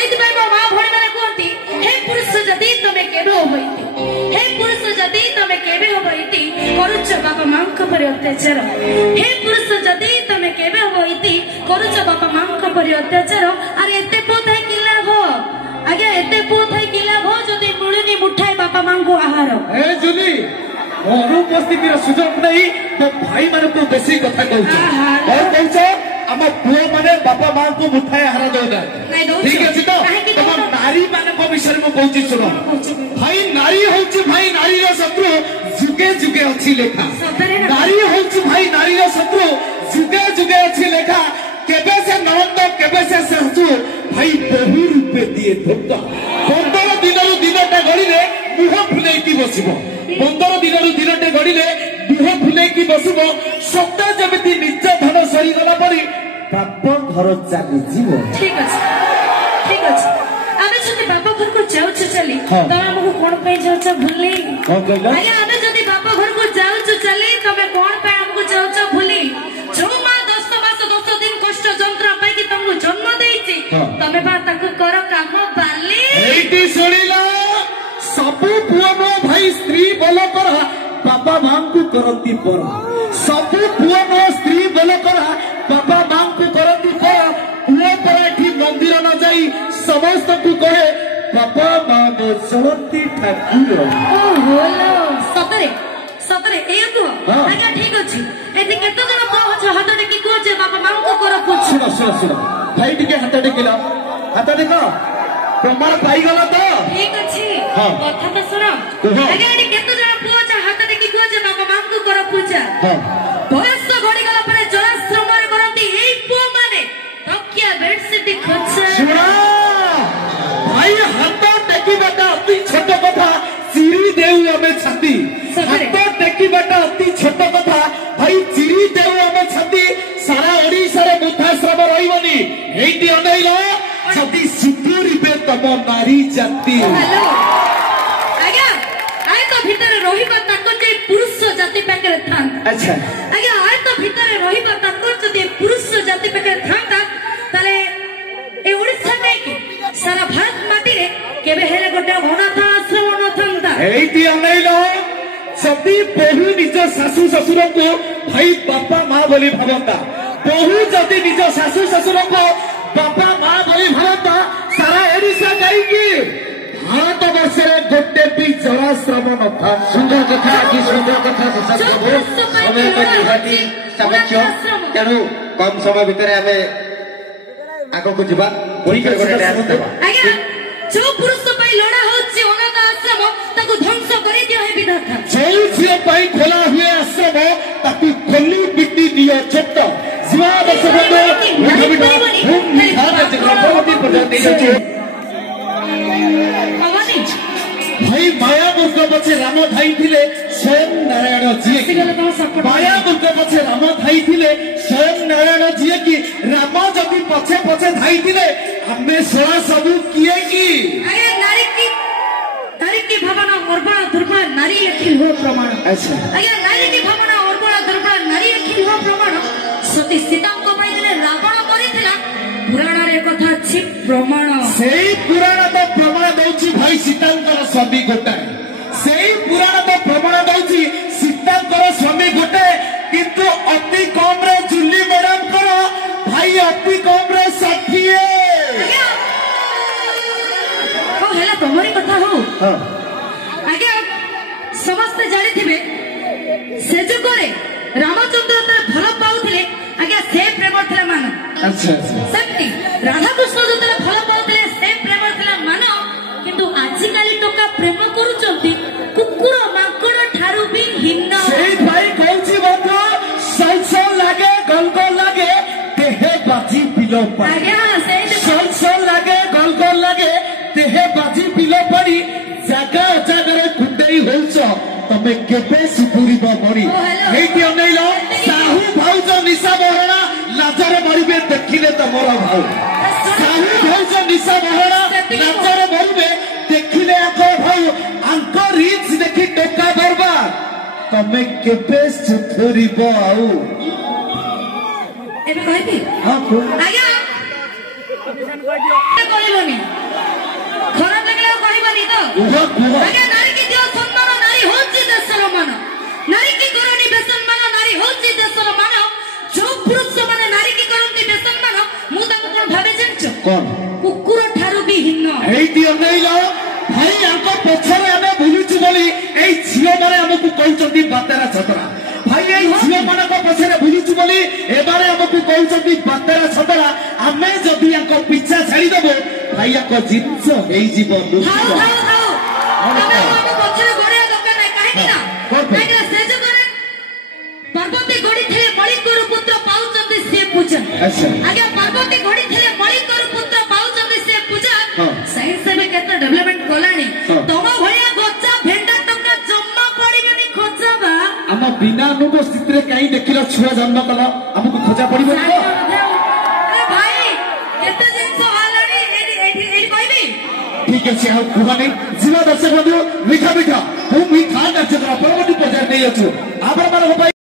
ସେଇଥିପାଇଁ ମୋ ମା ଭଉଣୀ ମାନେ କୁହନ୍ତି ହେ ପୁରୁଷ ଯଦି ତମେ କେବେ ହବ ଇତି ହେ ପୁରୁଷ ଯଦି ତମେ କେବେ ହବ ଇତି କରୁଛ ବାପା ମାଙ୍କ ପରି ଅତ୍ୟାଚାର ହେ ପୁରୁଷ ଯଦି ତମେ କେବେ ହବ ଇତି କରୁଛ ବାପା ମାଙ୍କ ପରି ଅତ୍ୟାଚାର ଆରେ ଏତେ ପୁଅ ଥାଇ କି ଲାଭ ଆଜ୍ଞା ଏତେ ପୁଅ ଥାଇ କି ଲାଭ ଯଦି ମିଳୁନି ମୁଠାଏ ବାପା ମାଙ୍କୁ ଆହାର ଏ ଜୁଲି ଅନୁପସ୍ଥିତିର ସୁଯୋଗ ନେଇ ମୋ ଭାଇ ମାନଙ୍କୁ ବେଶୀ କଥା କହୁଛ କଣ କହୁଛ ଆମ ପୁଅ ମାନେ ବାପା ମାଙ୍କୁ ମୁଠାଏ ଆହାର ଦଉନାହାନ୍ତି ଠିକ ଅଛି ତ ତମ ନାରୀ ମାନଙ୍କ ବିଷୟରେ ମୁଁ କହୁଛି ଶୁଣ ଭାଇ ନାରୀ ହଉଛି ଭାଇ ନାରୀର ଶତ୍ରୁ ଯୁଗେ ଯୁଗେ ଅଛି ଲେଖା ନାରୀ ହଉଛି ଭାଇ ନାରୀର ଶତ୍ରୁ ଯୁଗେ ଯୁଗେ ଅଛି ଲେଖା କେବେ ସେ ନଣନ୍ଦ କେବେ ସେ ଶାଶୁ ଭାଇ ବହୁ ରୂପେ ଦିଏ ଧୋକା 15 ଦିନରୁ ଦିନଟା ଗଡ଼ିଲେ ମୁହଁ ଫୁଲେଇକି ବସିବ 15 ଦିନରୁ ଦିନଟେ ଗଡ଼ିଲେ ମୁହଁ ଫୁଲେଇକି ବସିବ ସତ ଯେମିତି ନିଜ ଧନ ସରିଗଲା ପରି ବାପ ଘର ଚାଲିଯିବ ଠିକ ଅଛି ଆମେ ଯଦି ବାପ ଘରକୁ ଯାଉଛୁ ଚାଲି ତମେ ଆମକୁ କଣ ପାଇଁ ଯାଉଛ ଭୁଲି ଆଜ୍ଞା ଆମେ ଯଦି ବାପ ଘରକୁ ଯାଉଛୁ ଚାଲି ତମେ କଣ ପାଇଁ ଆମକୁ ଯାଉଛ ଭୁଲି ଯୋଉ ମା 10 ମାସ 10 ଦିନ କଷ୍ଟ ଯନ୍ତ୍ରଣା ପାଇକି ତମକୁ ଜନ୍ମ ଦେଇଛି ତମେ ବା ତାକୁ କର କାମ ବାଲି ଏଇଠି ଶୁଣିଲ ସବୁ ପୁଅ ମୋ ଭାଇ ସ୍ତ୍ରୀ ବୋଲ କର ବାପା ମାଙ୍କୁ କରନ୍ତି ପର ସବୁ ପୁଅ ମୋ ସ୍ତ୍ରୀ ବୋଲ କର ବାପା ମାଙ୍କୁ କରନ୍ତି ପର ପୁଅ ପର ଏଠି ମନ୍ଦିର ନ ଯାଇ ସମସ୍ତଙ୍କୁ କହେ ବାପା ମା ମୋ ଚଳନ୍ତି ଠାକୁର ସତରେ ଏଇ କୁହ ଆଜ୍ଞା ଠିକ ଅଛି ଏଠି କେତେ ଜଣ କହୁଛ ହାତ ଟେକି କୁହଛେ ବାପା ମାଙ୍କୁ କର ଶୁଣ ଭାଇ ଟିକେ ହାତ ଟେକିଲ ହାତ ଟେକ ପ୍ରମାଣ ପାଇଗଲା ତ ଠିକ ଅଛି କଥା ତ ଶୁଣ ଆଜ୍ଞା ଏଠି କେତେ ଜଣ ପୁଅଛ ହାତ ଟେକି କୁହଛେ ବାପା ମାଙ୍କୁ କର ପୂଜା ବୟସ ଗଡ଼ିଗଲା ପରେ ଜଳାଶ୍ରମରେ କରନ୍ତି ଏଇ ପୁଅ ମାନେ ତକିଆ ବେଡସିଟ୍ ଖର୍ଚ୍ଚ ଶୁଣ ଭାଇ ହାତ ଟେକିବାଟା ଅତି ଛୋଟ କଥା ଚିରି ଦେଉ ଆମେ ଛାତି ହାତ ଟେକିବାଟା ଅତି ଛୋଟ କଥା ଭାଇ ଚିରି ଦେଉ ଆମେ ଛାତି ସାରା ଓଡ଼ିଶାରେ ବୃଦ୍ଧାଶ୍ରମ ରହିବନି ଏଇଠି ଅନେଇଲ ଯଦି ସୁଧୁରିବେ ତମ ନାରୀ ଜାତି ଆଜ୍ଞା ଆୟତ ଭିତରେ ରହିବା ତାଙ୍କର ଯେ ପୁରୁଷ ଜାତି ପାଖରେ ଥାନ୍ତା ଆଜ୍ଞା ଆୟତ ଭିତରେ ରହିବା ତାଙ୍କର ଯଦି ପୁରୁଷ ଜାତି ପାଖରେ ଥାନ୍ତା ତାହେଲେ ଏ ଓଡ଼ିଶା ନେଇକି ସାରା ଭାରତ ମାଟିରେ କେବେ ହେଲେ ଗୋଟେ ଅନାଥ ଆଶ୍ରମ ନଥାନ୍ତା ଏଇଠି ଅନେଇଲ ଯଦି ବହୁ ନିଜ ଶାଶୁ ଶ୍ୱଶୁରଙ୍କୁ ଭାଇ ବାପା ମା ବୋଲି ଭାବନ୍ତା ବହୁ ଯଦି ନିଜ ଶାଶୁ ଶ୍ୱଶୁରଙ୍କୁ ବାପା ମା ବୋଲି ଭାବନ୍ତା ସାରା ଓଡ଼ିଶା ଯାଇକି ଭାରତ ବର୍ଷରେ ଗୋଟେ ବି ଜଳାଶ୍ରମ ନଥା ସୁନ୍ଦର କଥା କି ସୁନ୍ଦର କଥା ସମୟ ନିହାତି ସାପେକ୍ଷ ତେଣୁ କମ ସମୟ ଭିତରେ ଆମେ ଆଗକୁ ଯିବା ଯୋଉ ପୁରୁଷ ପାଇଁ ଲଢା ହଉଛି ଅନାଥ ଆଶ୍ରମ ତାକୁ ଧ୍ୱଂସ କରିଦିଅ ହେ ବିଧାତା ଯୋଉ ଝିଅ ପାଇଁ ଖୋଲା ହୁଏ ଆଶ୍ରମ ତାକୁ ଖୋଲି ପିଟି ଦିଅ ଛୋଟ ଭାଇ ମାୟା ମୃଗ ପଛେ ରାମ ଧାଇଥିଲେ ସ୍ୱୟଂ ନାରାୟଣ ଯିଏ ମାୟା ମୃଗ ପଛେ ରାମ ଧାଇଥିଲେ ସ୍ୱୟଂ ନାରାୟଣ ଯିଏ କି ରାମ ଯଦି ପଛେ ପଛେ ଧାଇଥିଲେ ଆମେ ଶଳା ସବୁ କିଏ କି नारी की भावना उर्बण दुर्बल नारी लेखी हो प्रमाण आज्ञा नारी की भावना उर्बण दुर्बल नारी लेखी हो प्रमाण सती सीता को पाइले रावण मरिथिला पुराण रे कथा अछि प्रमाण सेई पुराण तो प्रमाण दउची भाई सीतांकर स्वामी गोटाए सेई पुराण तो प्रमाण दउची सीतांकर स्वामी गोटाए किंतु अति कम रे जुली मैडम करो भाई अति कम रे 60 हेला तमरी कथा हो आज्ञा समस्त जानी थिबे से जुगरे रामचंद्र त भल पाउथिले आज्ञा से प्रेम थिला मान अच्छा सत्य राधा कृष्ण जो तले भल पाउथिले से प्रेम थिला मान किंतु आजि काली टोका प्रेम करूचंती कुकुर माकड़ ठारू भी हिन्न सेई भाई कहउची बंधु सल लागे गलगल लागे देहे बाजी पिलो पर आज्ञा से सल लागे गलगल लागे देहे बाजी पिलो पड़ी जगह जगह कुंडई होउछ तमे केबे सुपुरीब मरी हेती अनेइलो साहू भाउज निशा बहरा लाजरे मरिबे देखिले तमर भाउ साहू भाउज निशा बहरा लाजरे मरिबे देखिले आको भाउ आंको रीच देखि टोका बरबा तमे केबे सुपुरीब आउ एबे कहबी हां आज्ञा कहबोनी କୁହ କୁହ ଆଜ୍ଞା ନାରୀ କି ଦିଅ ସମ୍ମାନ ନାରୀ ହଉଛି ଦେଶର ମାନ ନାରୀ କି କରନି ବେସମ୍ମାନ ନାରୀ ହଉଛି ଦେଶର ମାନ ଯୋଉ ପୁରୁଷ ମାନେ ନାରୀ କି କରନ୍ତି ବେସମ୍ମାନ ମୁଁ ତାଙ୍କୁ କଣ ଭାବେ ଜାଣିଛ କଣ କୁକୁର ଠାରୁ ବି ହୀନ এইটি অনেইল ভাই আঙ্ক পছরে আমি বুলুছু বলি এই ঝিও মানে আমাকে কହୁଛନ୍ତି বাতেরা ছতরা ভাই এই ঝিও মানক পছরে বুলুছু বলি এবারে আমাকে কହୁଛନ୍ତି বাতেরা ছতরা আমি যদি আঙ্ক পিছা ছাড়ি দেব ভাই আঙ্ক জিনিস হেই জীব হাউ হাউ হাউ তবে ଆମ ପଛରେ ଗୋଡିଆ ଦରକାର ନାହିଁ କାହିଁକି ନା କାହିଁକି ନା ସେ ଯୁଗରେ ପାର୍ବତୀ ଗଡି ଥିଲେ ମଳିକର ପୁତ୍ର ପାଉଛନ୍ତି ସେ ପୂଜା ଆଜ୍ଞା ପାର୍ବତୀ ଗଡି ଥିଲେ ମଳିକର ପୁତ୍ର ପାଉଛନ୍ତି ସେ ପୂଜା ସାଇନ୍ସ ଏବେ କେତେ ଡେଭଲପମେଣ୍ଟ କଲାଣି ତମ ଭଳିଆ ଗଚ୍ଛା ଭେଣ୍ଡା ଟଙ୍କା ଜମା ପଡିବନି ଖୋଜା ବା ଆମ ବିନା ଅନୁପସ୍ଥିତିରେ କାହିଁ ଦେଖିଲ ଛୁଆ ଜନ୍ମ କଲ ଆମକୁ ଖୋଜା ପଡିବନି ଭାଇ କେତେ ଜିନିଷ ବାହାରିଲାଣି ଏଇଠି କହିବି ঠিক আছে ଆଉ କୁହନି ଯିବା ଦର୍ଶକ ବନ୍ଧୁ ମିଠା ମିଠା ମୁଁ ମିଠା କାର୍ଯ୍ୟକ୍ରମ ପରବର୍ତ୍ତୀ ପର୍ଯ୍ୟାୟରେ ନେଇ ଅଛୁ ଆପଣମାନଙ୍କ ପାଇଁ